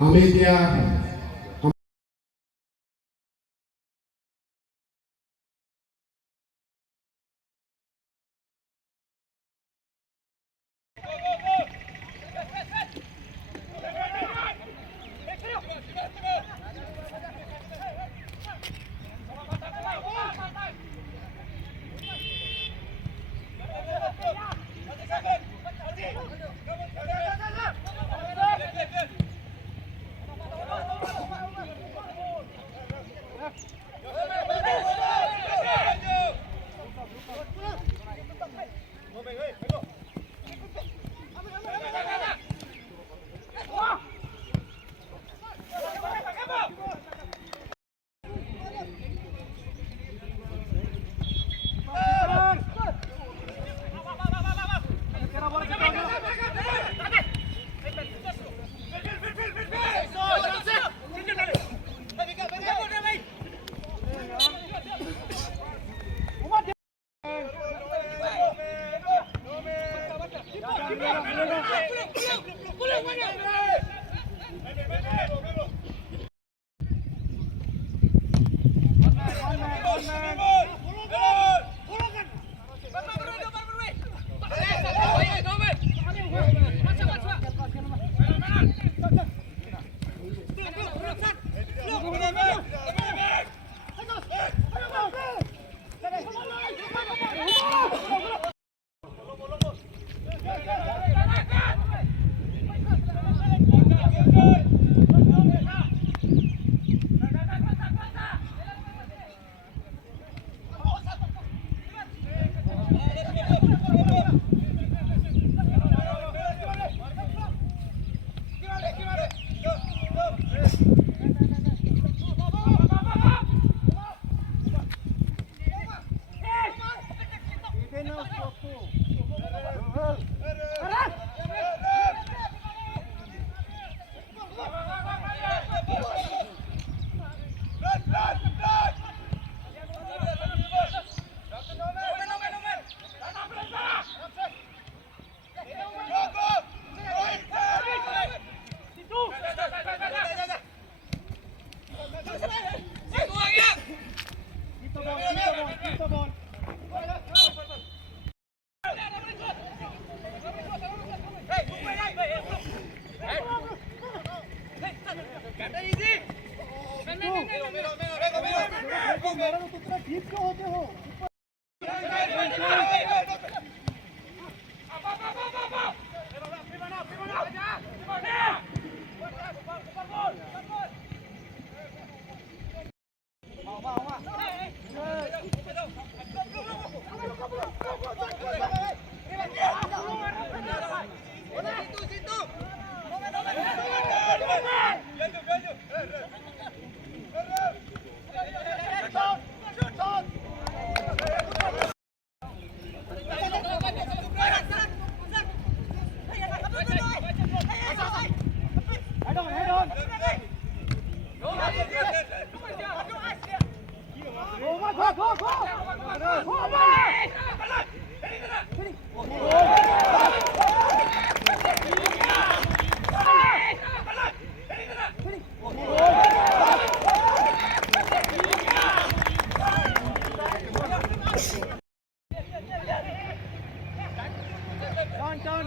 Amin ya.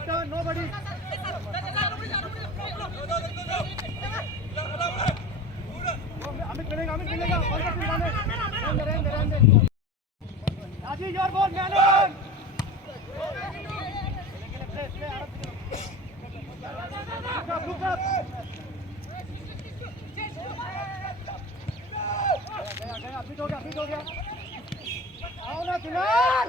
Turn, nobody. Amit मिलेगा, Haji, your ball, man on. Look up. गया, beat हो गया। आओ ना दुलार।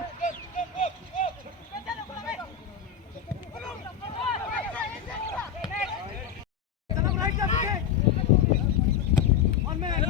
One man.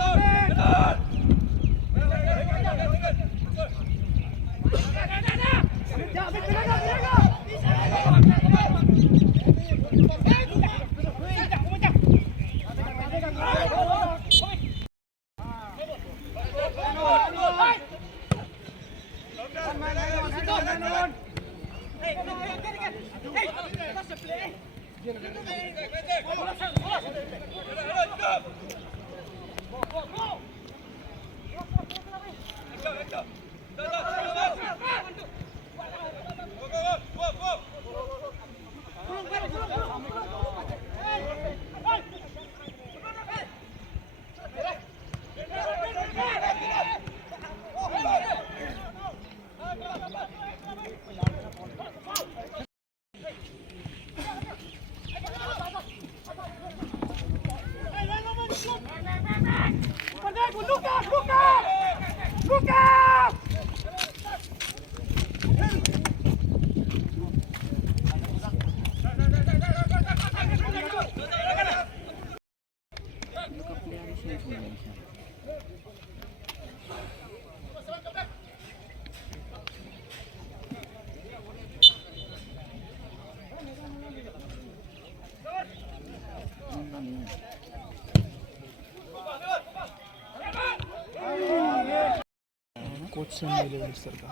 कोच से मिले सर का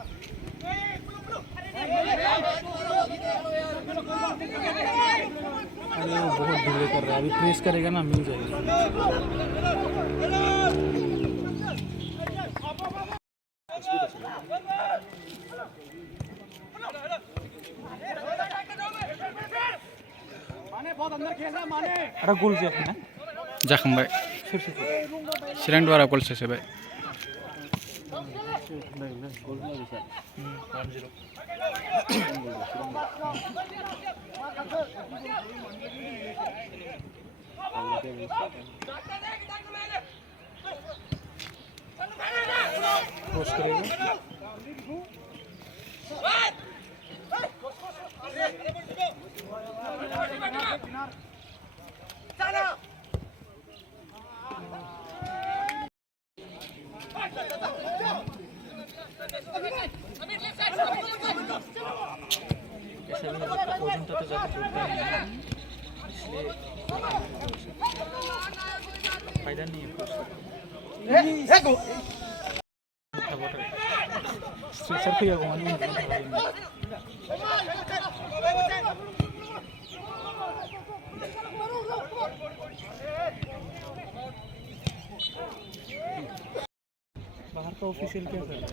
अरे वो बहुत डिले कर रहा है, अभी प्रेस करेगा ना मिल जाएगा। बहुत अंदर खेल रहा माने। अरे गोल से अपना जाखांबाय चिरांदुवारा गल सोसोबाय। ओजनটা তো যাতে করতে হয় না, इसलिए फायदा नहीं है स्ट्रेचर पे आगमनी में बाहर का ऑफिशियल क्या कर रहा है?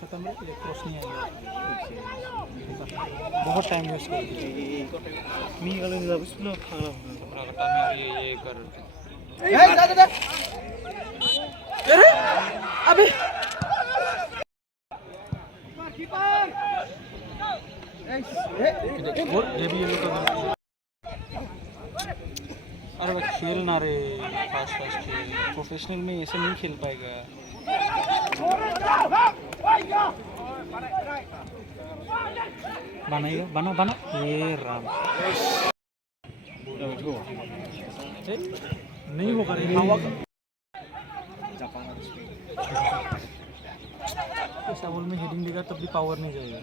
खत्म है ये क्रॉस नहीं आएगा, बहुत टाइम वेस्ट कर दिया। मी kalau nggak habis belum kalau kami ये कर अरे अबे ये भी ये लोग का अरे भाई खेलना रे फास्ट खेल, प्रोफेशनल में ऐसे नहीं खेल पाएगा। बनाएगा बना ये राम नहीं होगा रे। ऐसा बॉल में हेडिंग देगा तब भी पावर नहीं जाएगा।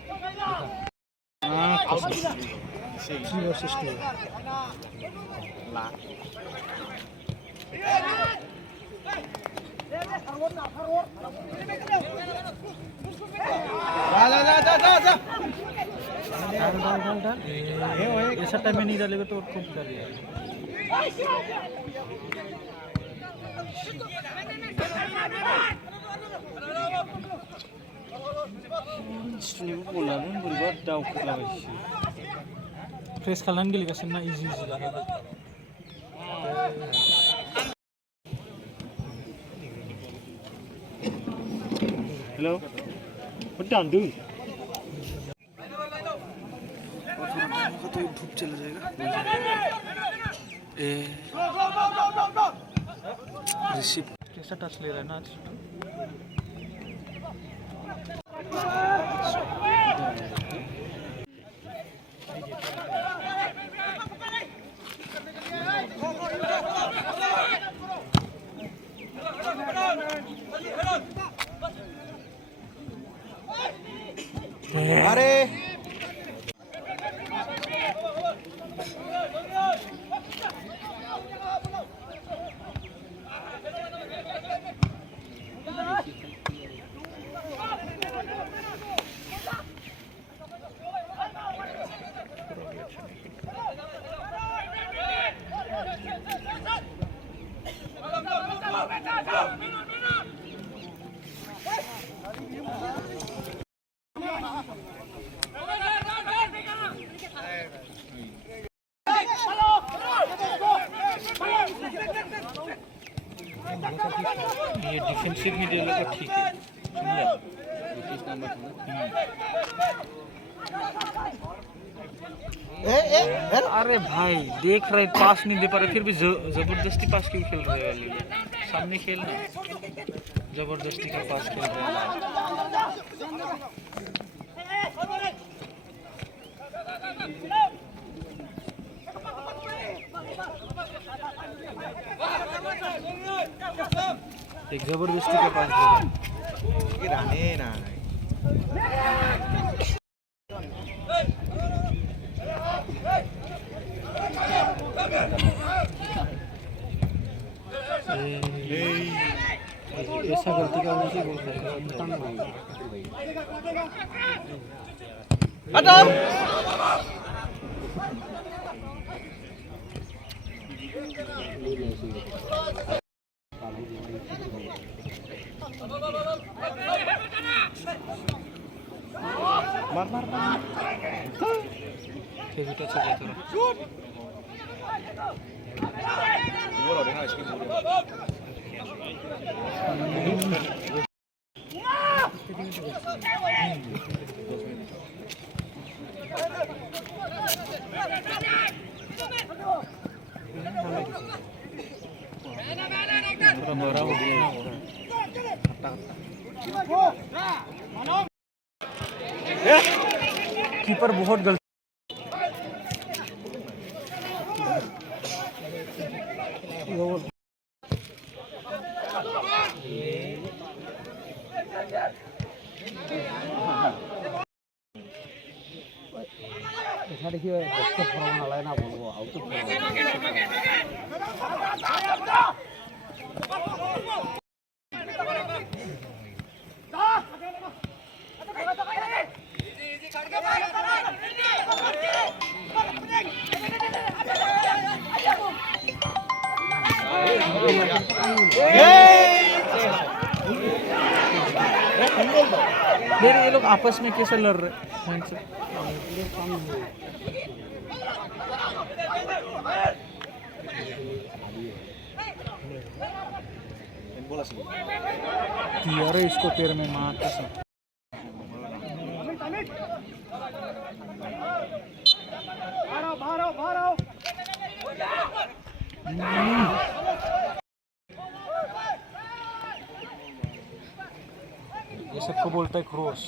डाल ऐसा टाइम में नहीं डालेगा तो खूब डालेगा। प्रेस खालामनानै गेलेगासिनो ना इजि जाखाबाय। हेलो दानदों तो धूप चला जाएगा। ऋषि कैसा टच ले रहा है ना आज। अरे ये डिफेंसिव मिडिल का ठीक है। अरे भाई देख रहे पास नहीं दे पा रहे फिर भी जबरदस्ती पास क्यों खेल रहे हैं? सामने खेलना, जबरदस्ती का पास खेल रहे हैं। एक जबरदस्ती का पास दे रहा है। ना ऐसा गलती का वजह से बोल मार फिर टच हो गया थोड़ा। कीपर बहुत गलत देखिए ना बोलो ये लोग आपस में कैसे लड़ रहे हैं? यार इसको पैर में मार कसम। ये सबको बोलता है क्रॉस।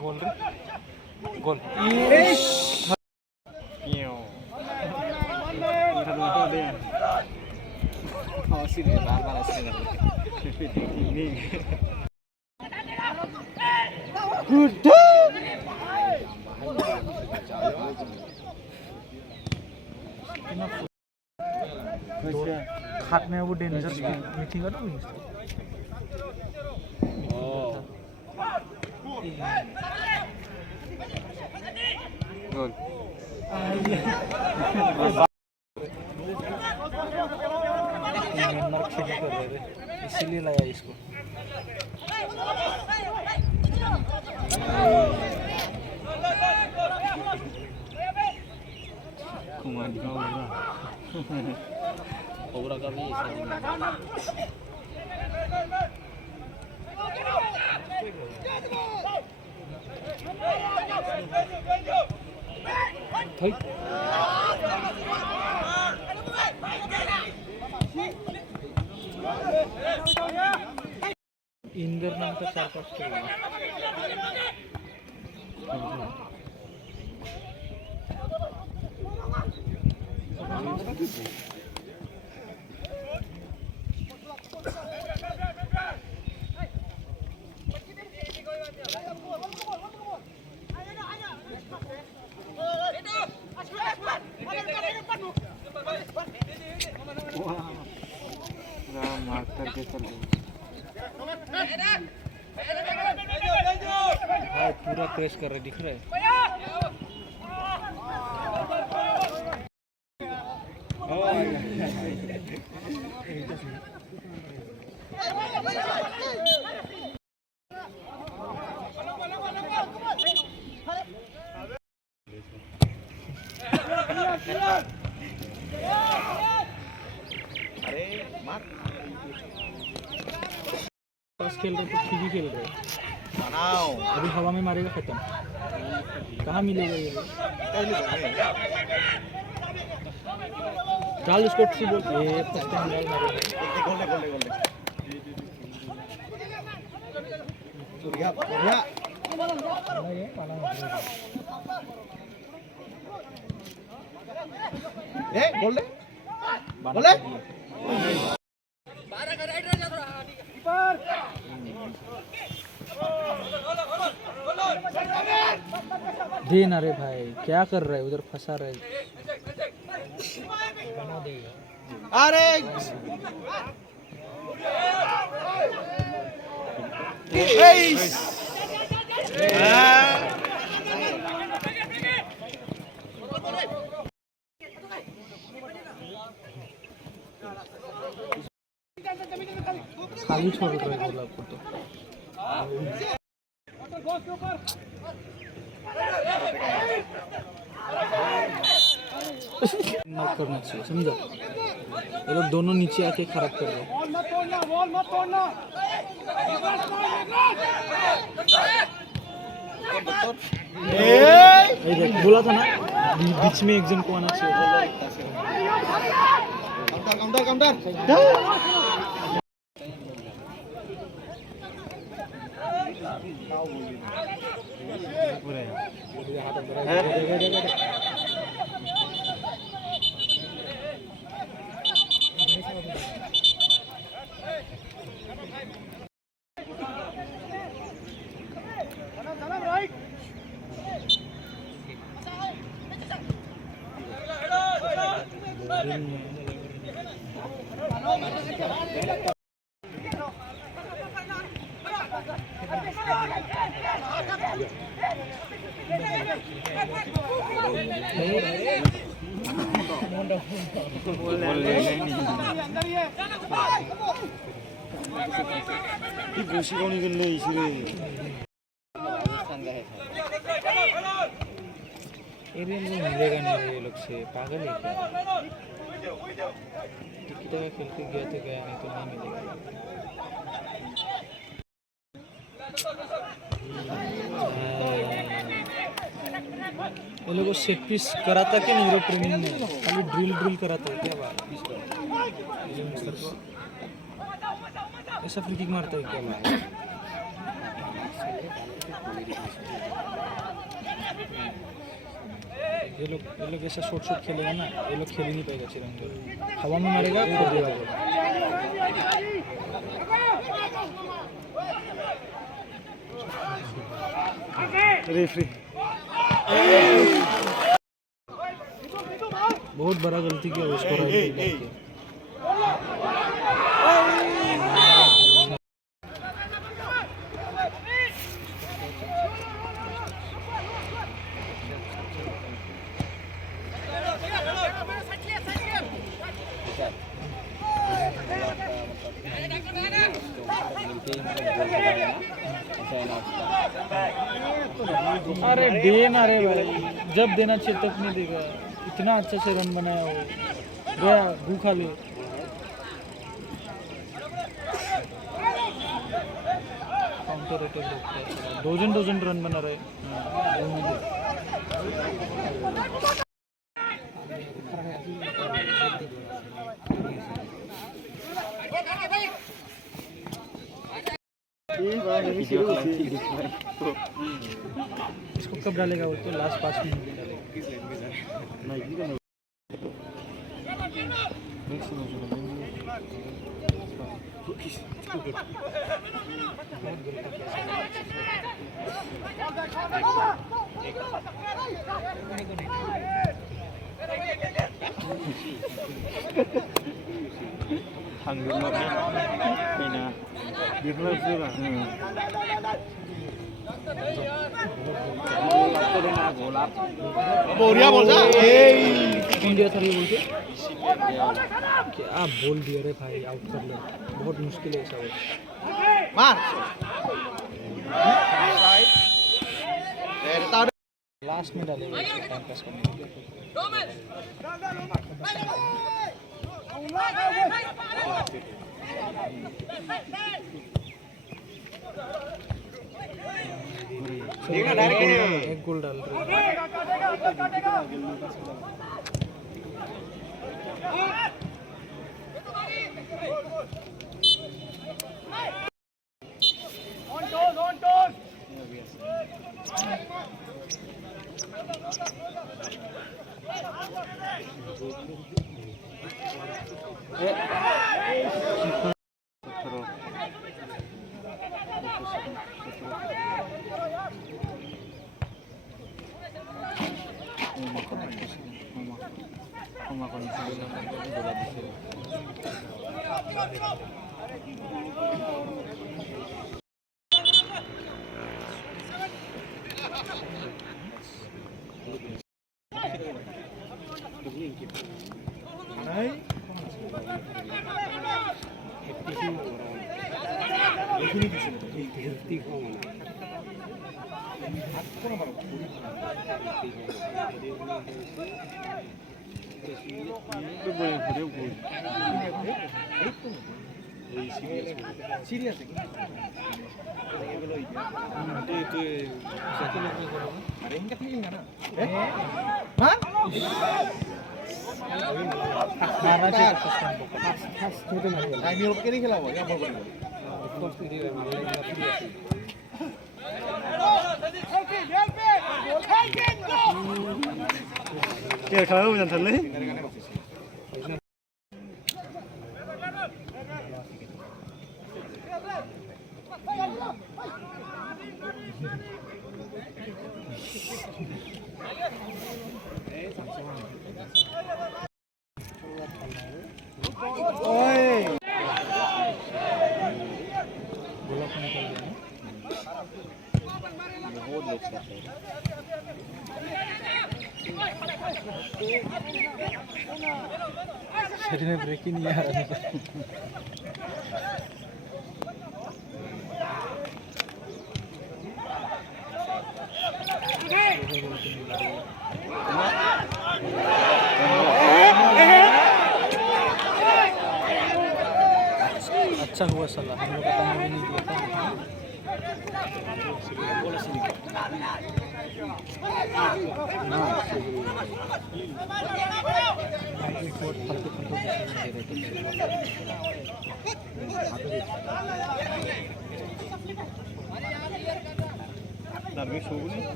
गोल रे गोल। खाटने वो डेंजर मीटिंग कर रहा गोल म्यांमार खेल कर रहे थे इसीलिए लाया इसको ओबरा का भी इंदर नाम का 4-5 खेल मास्टर के चल भाई पूरा प्रेस कर रहे दिख रहा है पास खेल रहे तो ठीक ही खेल रहे अभी हवा में मारेगा खत्म कहाँ मिलेगा ये डाल उसको ठीक बोल ये फर्स्ट टाइम डाल मारेगा बोल दे ना रे भाई क्या कर रहा है उधर फंसा रहा है अरे खाली छोड़ रहे गुलाब को तो मत करना चाहिए समझा ये लोग दोनों नीचे आके खराब कर रहे हैं देख बोला था ना बीच में एक जन को आना चाहिए काउंटर एरिया में मिलेगा नहीं ये लोग से पागल है क्या टिकट का खेल के गया तो गया नहीं तो नहीं मिलेगा ये लोगों को सेट पीस कराता कि नहीं ट्रेनिंग में खाली ड्रिल कराता है क्या बात ऐसा फ्री किक मारता है क्या बात ये लोग ऐसा शॉट खेलेगा ना ये लोग खेल ही नहीं पाएगा चिरंजीवी हवा में मारेगा खुद देगा रेफरी बहुत बड़ा गलती किया उसको राइट पे डाल के। अरे देना रे भाई, जब देना चाहिए तब नहीं देगा। इतना अच्छे से रन बनाया वो, गया भूखा ले। काउंटर अटैक रोकता है, डोजन रन बना रहे। इसको कब डालेगा वो, तो लास्ट 5 मिनट में डालेगा। बोरिया बोल जा कौन दिया था ये बोल के? क्या बोल दिया रे भाई, आउट कर लो। बहुत मुश्किल है ऐसा। मार लास्ट में डालेगा टाइम पास करने के लिए। एक गोल डाल रहे हैं। सीरियस है अरे इनका फीलिंग है ना हाँ मारना चाहिए फर्स्ट टाइम। टाइम यूरोप के नहीं खेला हुआ क्या बोल रहे क्या खड़ा हो जाता है शरीर में ब्रेक ही नहीं आ रहा है। अच्छा हुआ साला, हम लोग का टाइम भी नहीं दिया था।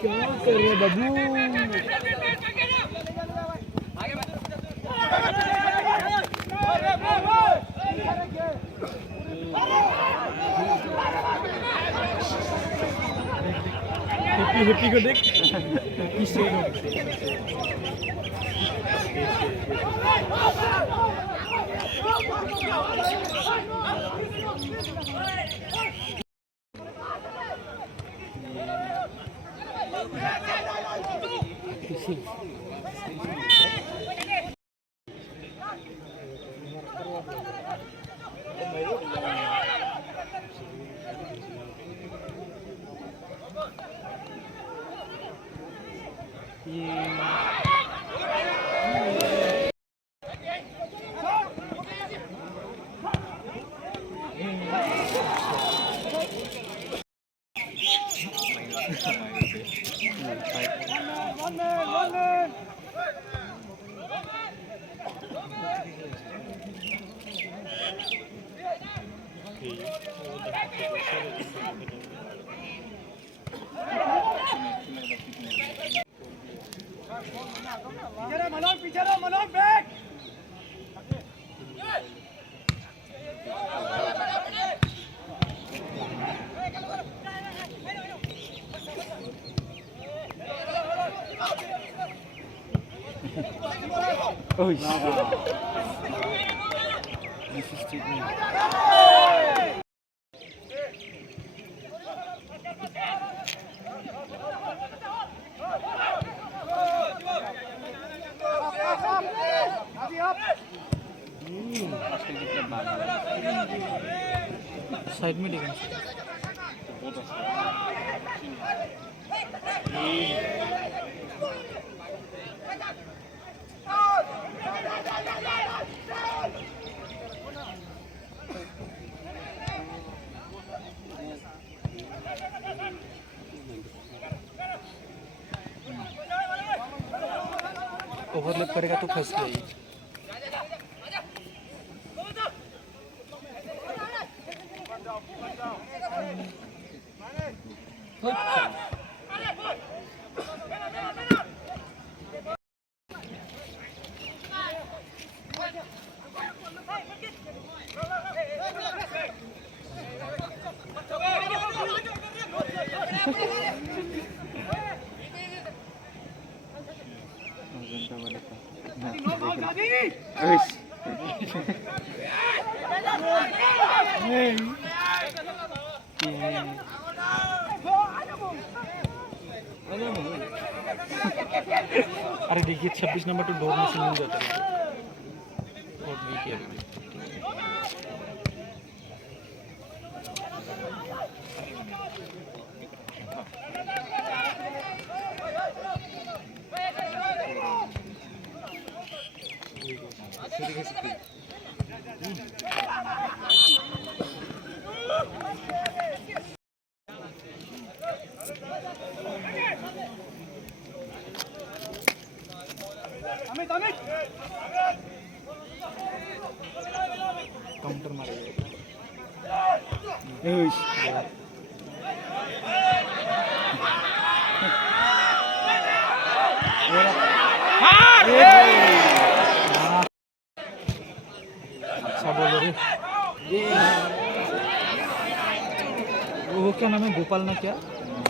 क्या कर रहे बाबू? गोटी को देख किसे पीछे रहो मनोज बैक Oh, साइड में डिफेंस ओवरलैप करेगा तो फंस गई अरे देखिए 26 नंबर तो डोर में से मिल जाता है बहुत वीक है अभी काउंटर मारेगा अच्छा बोल रहे वो क्या नाम है गोपाल ना क्या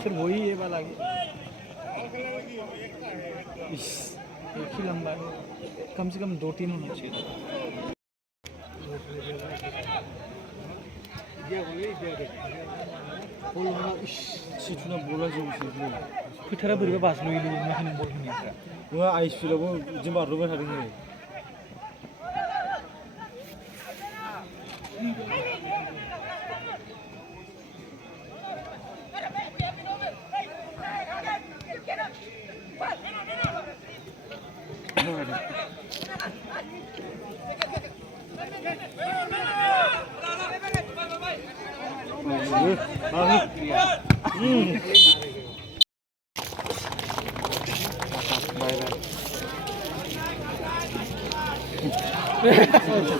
फिर वही ये वाला आगे एक ही लंबा है कम से कम 2-3 होना चाहिए फोथारा बोरैबा बाज्ल'योलै माखानि बल होनायफ्रा वा आइसफिल्डआवबो बिदि बारल'बाय थादों